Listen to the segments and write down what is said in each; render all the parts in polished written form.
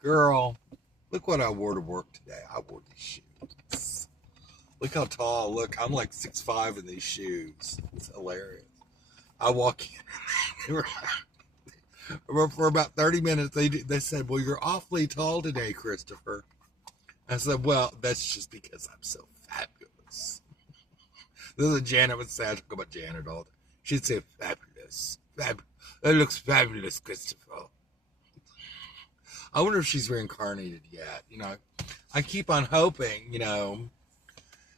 Girl, look what I wore to work today. I wore these shoes. Look how tall. Look, I'm like 6'5" in these shoes. It's hilarious. I walk in for about 30 minutes. They said, "Well, you're awfully tall today, Christopher." I said, "Well, that's just because I'm so fabulous." This is what Janet would say. I talk about Janet all the time. She'd say, "Fabulous. That looks fabulous, Christopher." I wonder if she's reincarnated yet. I keep on hoping,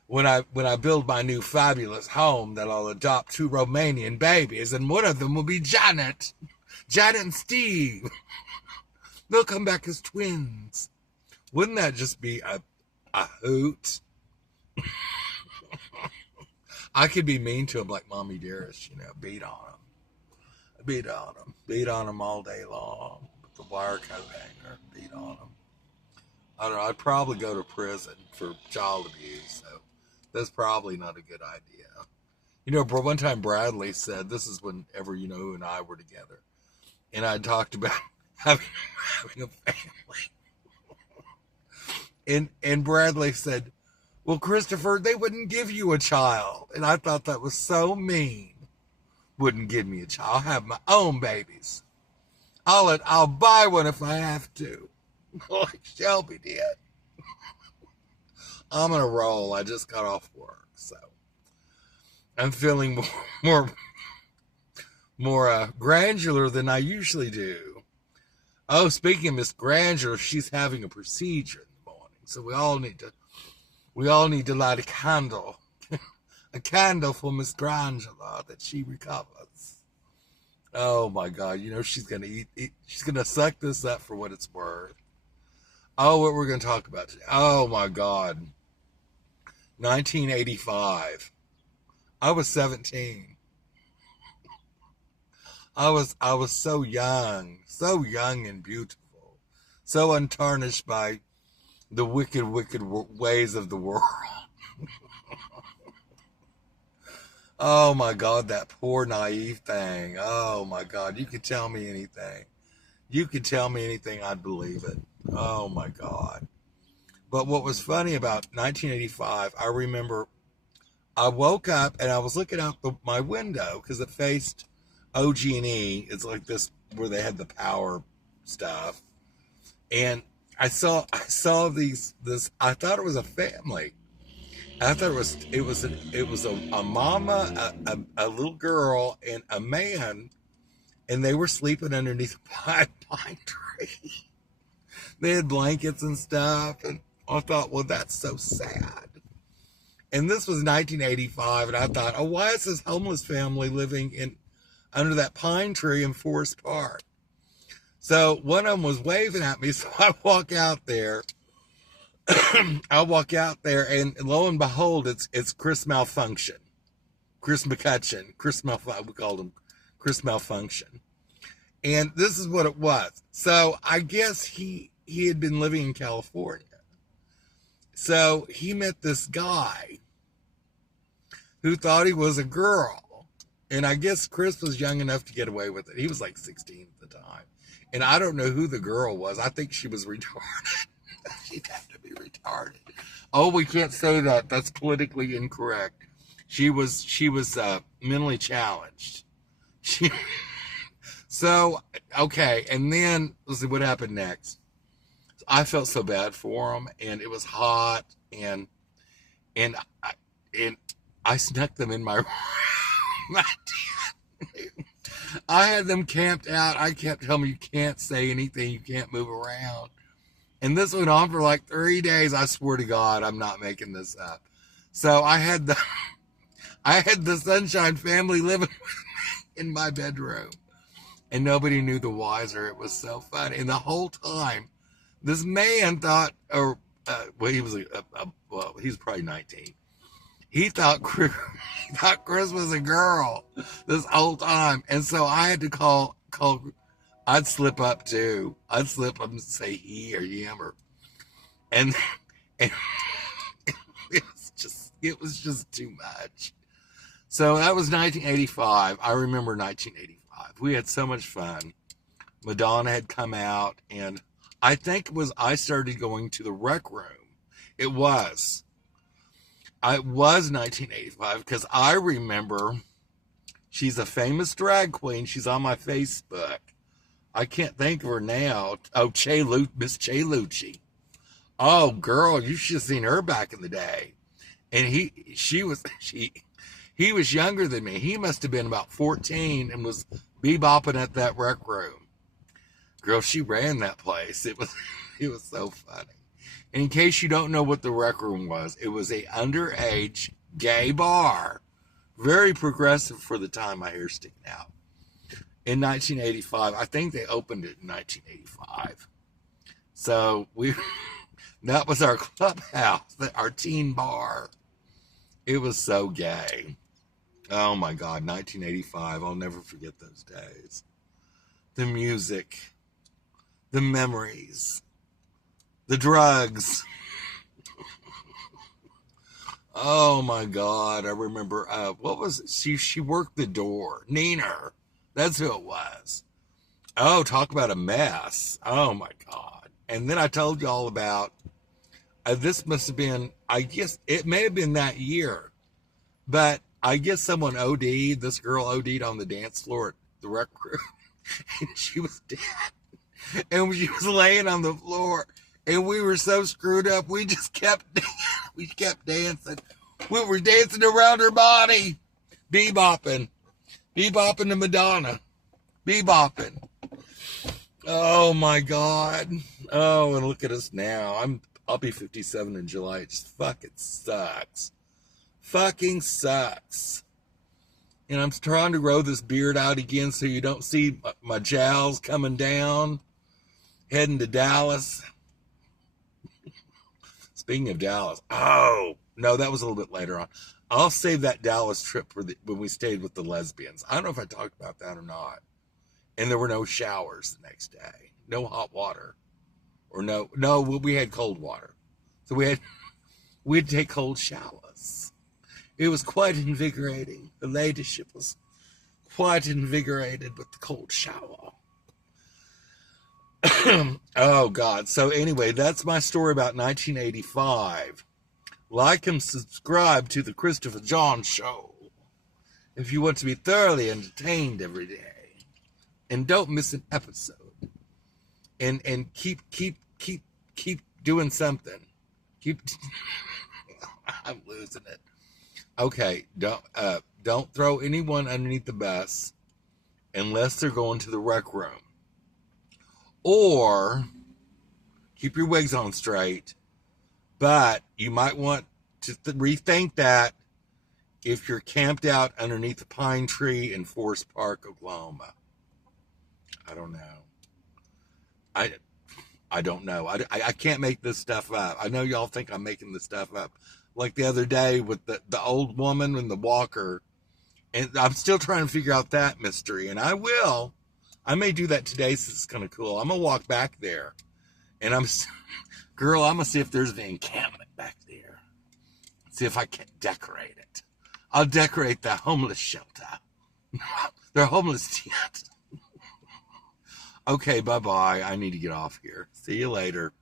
when I build my new fabulous home, that I'll adopt 2 Romanian babies, and one of them will be Janet and Steve. They'll come back as twins. Wouldn't that just be a hoot? I could be mean to them like Mommy Dearest, beat on them all day long with the wire coat hanger, beat on them. I don't know. I'd probably go to prison for child abuse, so that's probably not a good idea. One time Bradley said, this is whenever you and I were together, and I talked about having a family, and Bradley said, "Well, Christopher, they wouldn't give you a child," and I thought that was so mean. Wouldn't give me a child. I'll have my own babies. I'll buy one if I have to, like Shelby did. I'm on a roll. I just got off work, so I'm feeling more granular than I usually do. Oh, speaking of Miss Granular, she's having a procedure in the morning, so we all need to light a candle, a candle for Miss Granular that she recovers. Oh my God! She's gonna eat. She's gonna suck this up for what it's worth. Oh, what we're gonna talk about today? Oh my God! 1985. I was 17. I was so young and beautiful, so untarnished by the wicked ways of the world. Oh my God, that poor naive thing. Oh my God, you could tell me anything. You could tell me anything, I'd believe it. Oh my God. But what was funny about 1985, I remember I woke up and I was looking out my window because it faced OG&E. It's like this where they had the power stuff. And I saw this. I thought it was a family. I thought it was a mama, a little girl, and a man, and they were sleeping underneath a pine tree. They had blankets and stuff, and I thought, well, that's so sad. And this was 1985, and I thought, oh, why is this homeless family living under that pine tree in Forest Park? So one of them was waving at me, so I walk out there. And lo and behold, it's Chris Malfunction. Chris McCutcheon. We called him Chris Malfunction. And this is what it was. So I guess he had been living in California. So he met this guy who thought he was a girl. And I guess Chris was young enough to get away with it. He was like 16 at the time. And I don't know who the girl was. I think she was retarded. She'd have to be retarded. Oh, we can't say that. That's politically incorrect. She was mentally challenged. So, okay. And then, let's see what happened next. I felt so bad for him, and it was hot, and I snuck them in my room. I had them camped out. I kept telling them, you can't say anything, you can't move around. And this went on for like 3 days. I swear to God, I'm not making this up. So I had the Sunshine family living in my bedroom, and nobody knew the wiser. It was so funny. And the whole time, this man thought, he was he's probably 19. He thought Chris was a girl this whole time. And so I had to call, I'd slip up too. I'd slip up and say he or him and it was just too much. So that was 1985. I remember 1985. We had so much fun. Madonna had come out, and I think it was I started going to the rec room. It was. It was 1985 because I remember she's a famous drag queen. She's on my Facebook. I can't think of her now. Oh, Miss Che Lucci. Oh, girl, you should have seen her back in the day. And he was younger than me. He must have been about 14 and was bebopping at that rec room. Girl, she ran that place. It was so funny. And in case you don't know what the rec room was, it was a underage gay bar. Very progressive for the time, I hear, sticking out. In 1985, I think they opened it in 1985. So that was our clubhouse, our teen bar. It was so gay. Oh my God, 1985. I'll never forget those days. The music, the memories, the drugs. Oh my God, I remember, what was it? She worked the door. Nina, that's who it was. Oh, talk about a mess. Oh my God. And then I told you all about, this must have been, I guess, it may have been that year, but I guess someone OD'd, this girl OD'd on the dance floor at the rec room, and she was dead. And she was laying on the floor, and we were so screwed up, we just kept dancing. We were dancing around her body, bebopping to Madonna, bebopping. Oh my God. Oh, and look at us now. I'll be 57 in July. It just fucking sucks. Fucking sucks. And I'm trying to grow this beard out again so you don't see my jowls coming down. Heading to Dallas. Speaking of Dallas. Oh, no, that was a little bit later on. I'll save that Dallas trip for when we stayed with the lesbians. I don't know if I talked about that or not. And there were no showers the next day. No hot water. Or no, we had cold water. So we'd take cold showers. It was quite invigorating. The ladyship was quite invigorated with the cold shower. Oh, God. So anyway, that's my story about 1985. Like and subscribe to the Christopher John Show if you want to be thoroughly entertained every day. And don't miss an episode. And keep doing something. I'm losing it. Okay, don't throw anyone underneath the bus unless they're going to the rec room. Or keep your wigs on straight, but you might want to rethink that if you're camped out underneath a pine tree in Forest Park, Oklahoma. I don't know. I don't know. I can't make this stuff up. I know y'all think I'm making this stuff up. Like the other day with the old woman and the walker. And I'm still trying to figure out that mystery. And I will. I may do that today since it's kind of cool. I'm going to walk back there. And I'm going to see if there's an encampment back there. See if I can decorate it. I'll decorate the homeless shelter. They're homeless yet. Okay, bye-bye. I need to get off here. See you later.